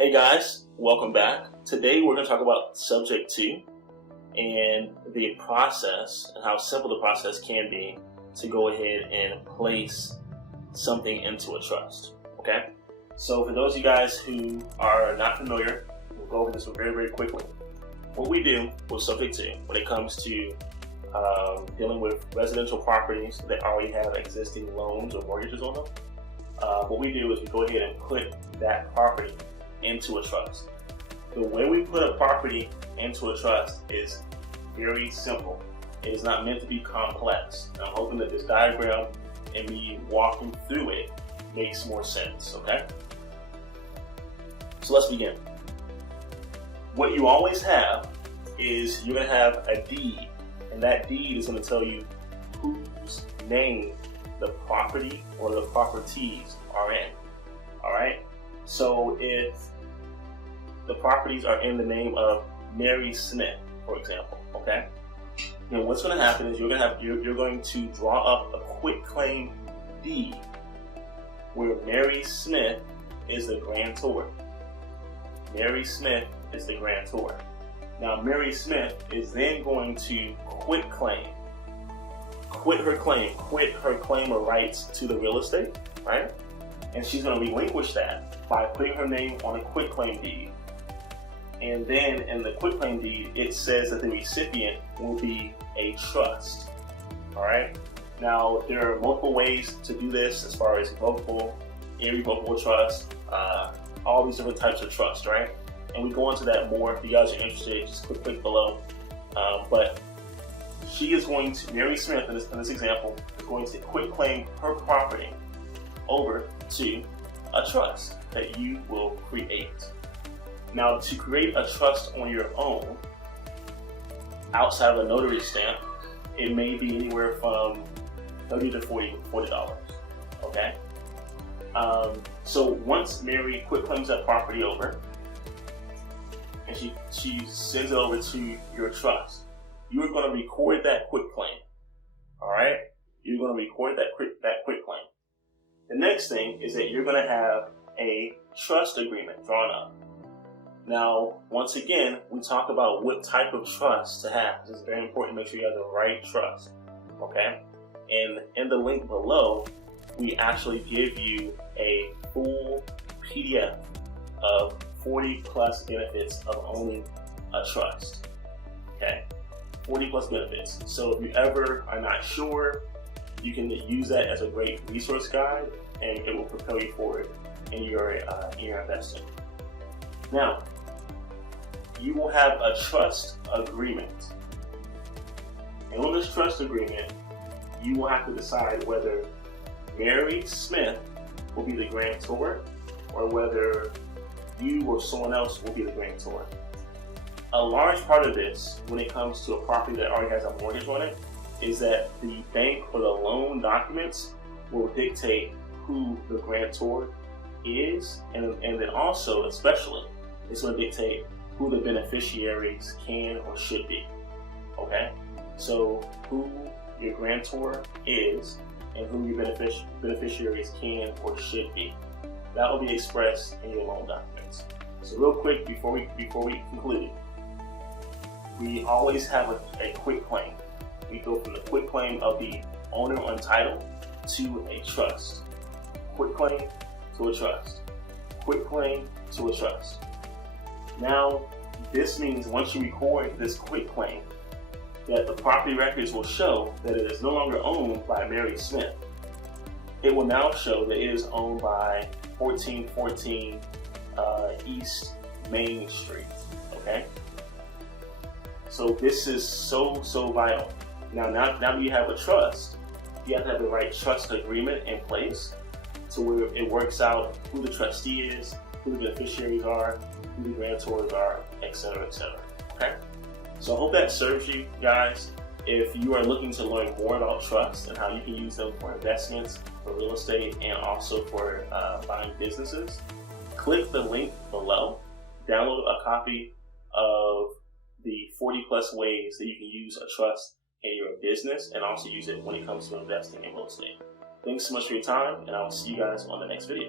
Hey guys, welcome back. Today we're going to talk about subject 2 and the process and how simple the process can be to go ahead and place something into a trust. Okay? So for those of you guys who are not familiar, we'll go over this very, very quickly. What we do with subject 2 when it comes to dealing with residential properties that already have existing loans or mortgages on them, what we do is we go ahead and put that property into a trust. The way we put a property into a trust is very simple. It is not meant to be complex. And I'm hoping that this diagram and me walking through it makes more sense, okay? So let's begin. What you always have is you're going to have a deed, and that deed is going to tell you whose name the property or the properties are in, all right? So if the properties are in the name of Mary Smith, for example, okay, then what's going to happen is you're going to draw up a quitclaim deed where Mary Smith is the grantor. Mary Smith is the grantor. Now Mary Smith is then going to quit her claim or rights to the real estate, right? And she's going to relinquish that by putting her name on a quitclaim deed. And then in the quitclaim deed, it says that the recipient will be a trust. All right. Now there are multiple ways to do this as far as revocable, irrevocable trust, all these different types of trust, right? And we go into that more. If you guys are interested, just click below. But she is going to, Mary Smith in this example, is going to quitclaim her property over to a trust that you will create. Now, to create a trust on your own, outside of a notary stamp, it may be anywhere from $30 to $40, okay? So once Mary quitclaims that property over, and she sends it over to your trust, you are going to record that quitclaim, all right? You're going to record that quitclaim. The next thing is that you're going to have a trust agreement drawn up. Now, once again, we talk about what type of trust to have. This is very important to make sure you have the right trust, okay? And in the link below, we actually give you a full PDF of 40 plus benefits of owning a trust, okay? 40 plus benefits. So if you ever are not sure, you can use that as a great resource guide, and it will propel you forward in your investing. Now, you will have a trust agreement. And on this trust agreement, you will have to decide whether Mary Smith will be the grantor or whether you or someone else will be the grantor. A large part of this, when it comes to a property that already has a mortgage on it, is that the bank or the loan documents will dictate who the grantor is, and then also, especially, it's going to dictate who the beneficiaries can or should be, okay? So who your grantor is and who your beneficiaries can or should be. That will be expressed in your loan documents. So real quick, before we conclude, we always have a quitclaim. We go from the quitclaim of the owner on title to a trust. Quitclaim to a trust. Quitclaim to a trust. Now, this means once you record this quitclaim, that the property records will show that it is no longer owned by Mary Smith. It will now show that it is owned by 1414 East Main Street, okay? So this is so vital. Now that you have a trust, you have to have the right trust agreement in place to where it works out who the trustee is, who the beneficiaries are, who the grantors are, etc., okay? So I hope that serves you guys. If you are looking to learn more about trust and how you can use them for investments, for real estate, and also for buying businesses, click the link below, download a copy of the 40 plus ways that you can use a trust in your business and also use it when it comes to investing in real estate. Thanks so much for your time, and I will see you guys on the next video.